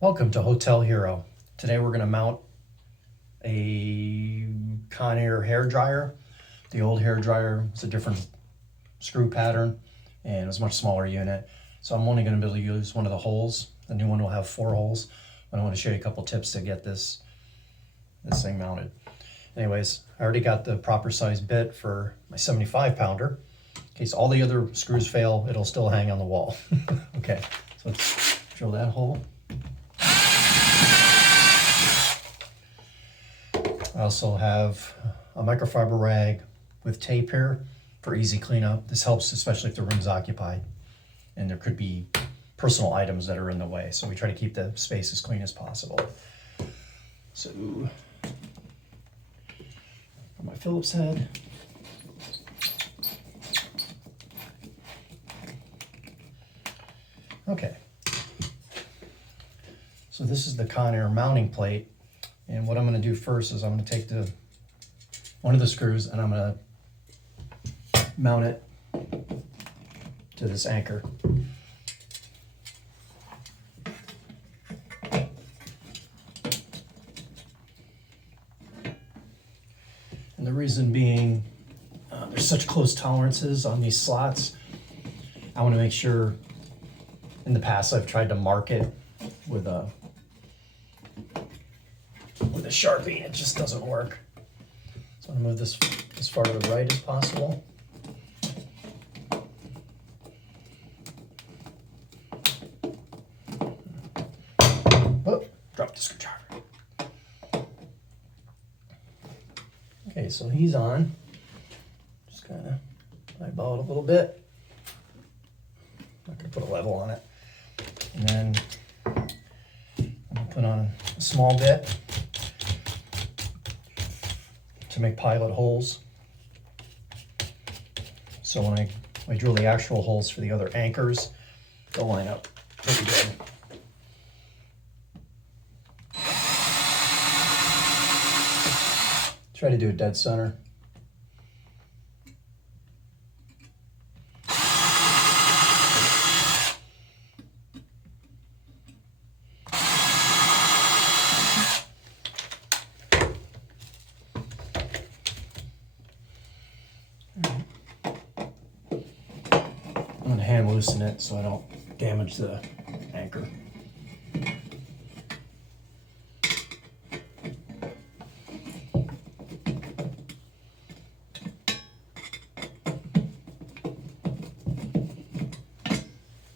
Welcome to Hotel Hero. Today we're going to mount a Aire hair dryer. The old hair dryer was a different screw pattern and it was a much smaller unit. So I'm only going to be able to use one of the holes. The new one will have 4 holes. But I want to show you a couple tips to get this thing mounted. Anyways, I already got the proper size bit for my 75 pounder. In case all the other screws fail, it'll still hang on the wall. Okay, so let's drill that hole. I also have a microfiber rag with tape here for easy cleanup. This helps especially if the room's occupied and there could be personal items that are in the way. So we try to keep the space as clean as possible. So, my Phillips head. Okay. So this is the Aire mounting plate. And what I'm going to do first is I'm going to take one of the screws and I'm going to mount it to this anchor. And the reason being, there's such close tolerances on these slots. I want to make sure, in the past I've tried to mark it with a Sharpie, it just doesn't work. So I'm going to move this as far to the right as possible. Oh, dropped the screwdriver. Okay, so he's on. Just kind of eyeball it a little bit. I'm not going to put a level on it. And then I'm going to put on a small bit to make pilot holes. So when I drill the actual holes for the other anchors, they'll line up pretty good. Try to do it dead center. I'm going to hand loosen it so I don't damage the anchor.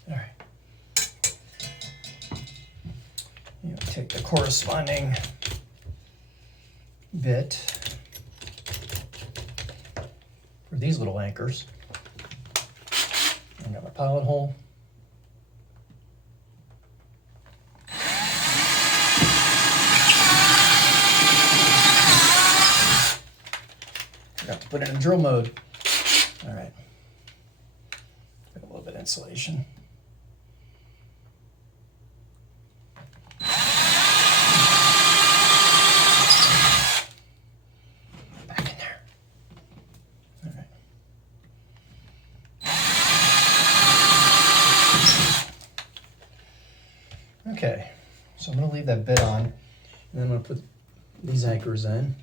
All right. Take the corresponding bit for these little anchors. I got my pilot hole. Forgot to put it in drill mode. All right. Got a little bit of insulation. Back in there. All right. Okay, so I'm going to leave that bit on, and then I'm going to put these anchors in.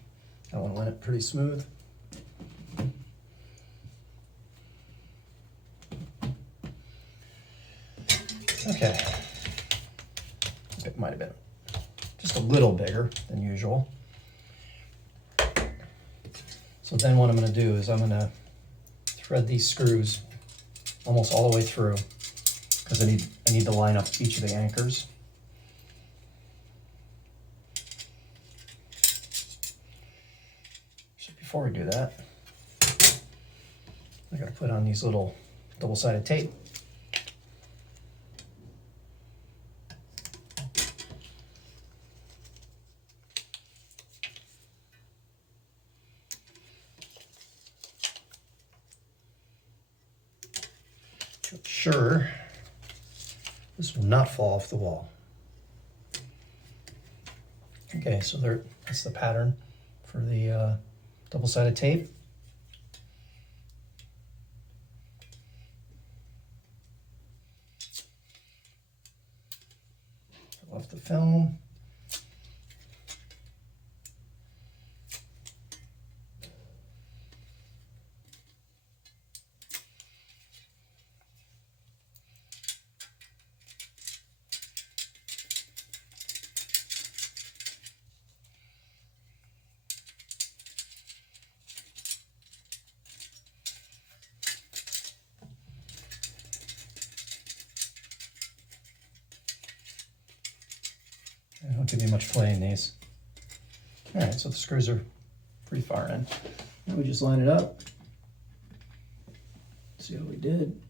I want to let it pretty smooth. Okay, it might have been just a little bigger than usual. So then what I'm going to do is I'm going to thread these screws almost all the way through, because I need to line up each of the anchors. So before we do that, I gotta put on these little double-sided tape. To ensure this will not fall off the wall. Okay, so that's the pattern for the double-sided tape. off the film. They don't give you much play in these. All right, so the screws are pretty far in. Now we just line it up. See how we did.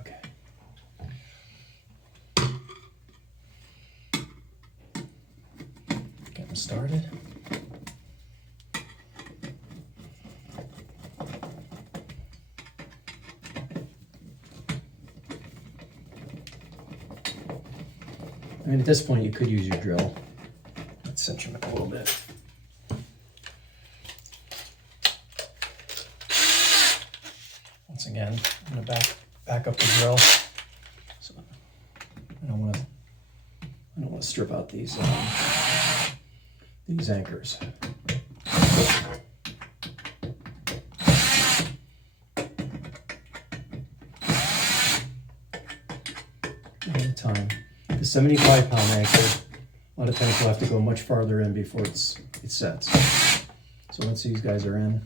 Okay. Getting started. I mean, at this point, you could use your drill. Let's cinch them in a little bit. Once again, I'm gonna back up the drill. So I don't want to strip out these anchors. One at a time. The 75-pound anchor, a lot of times we'll have to go much farther in before it sets. So once these guys are in,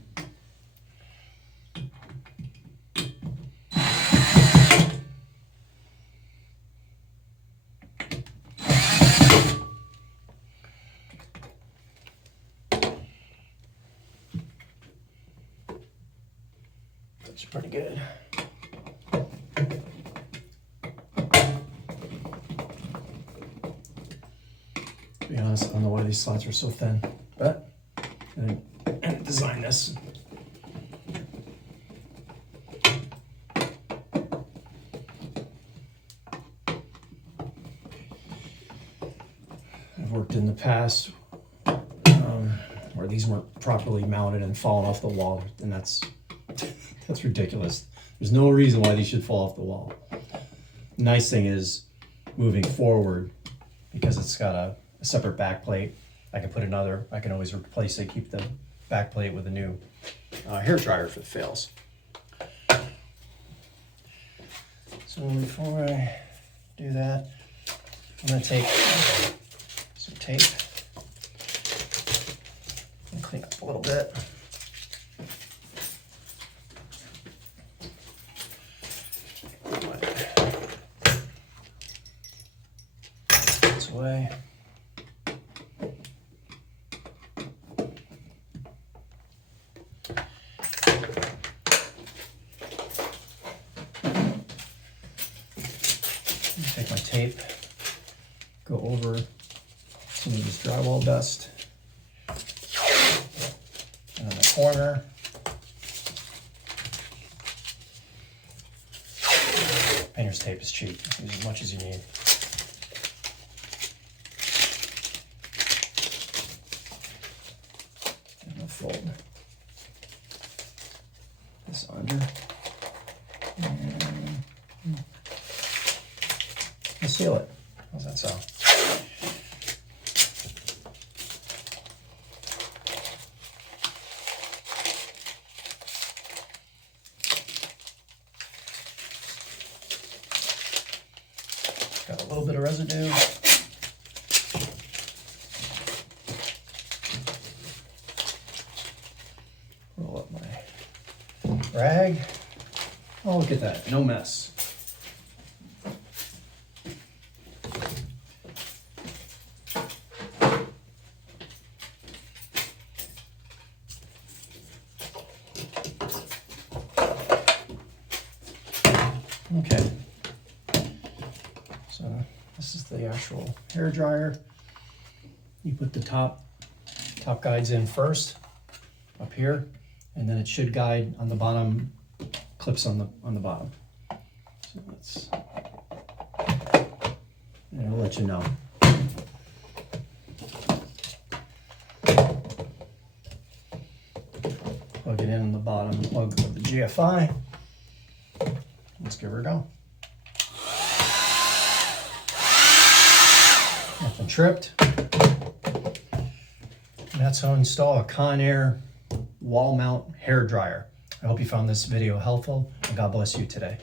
that's pretty good. To be honest, I don't know why these slots are so thin, but I didn't design this. I've worked in the past where these weren't properly mounted and fallen off the wall, and that's ridiculous. There's no reason why these should fall off the wall. Nice thing is, moving forward, because it's got a separate back plate, I can always replace it, keep the back plate with a new hair dryer if it fails. So before I do that, I'm going to take some tape and clean up a little bit. This way. Take my tape, go over some of this drywall dust, and in the corner. Painter's tape is cheap. Use as much as you need. And I'll fold this under. And seal it. How's that sound? Got a little bit of residue. Roll up my rag. Oh, look at that. No mess. Okay, so this is the actual hair dryer. You put the top guides in first, up here, and then it should guide on the bottom, clips on the bottom. So let's, and I'll let you know. Plug it in the bottom plug of the GFI. Let's give her a go. Nothing tripped. And that's how to install a Conair wall mount hair dryer. I hope you found this video helpful, and God bless you today.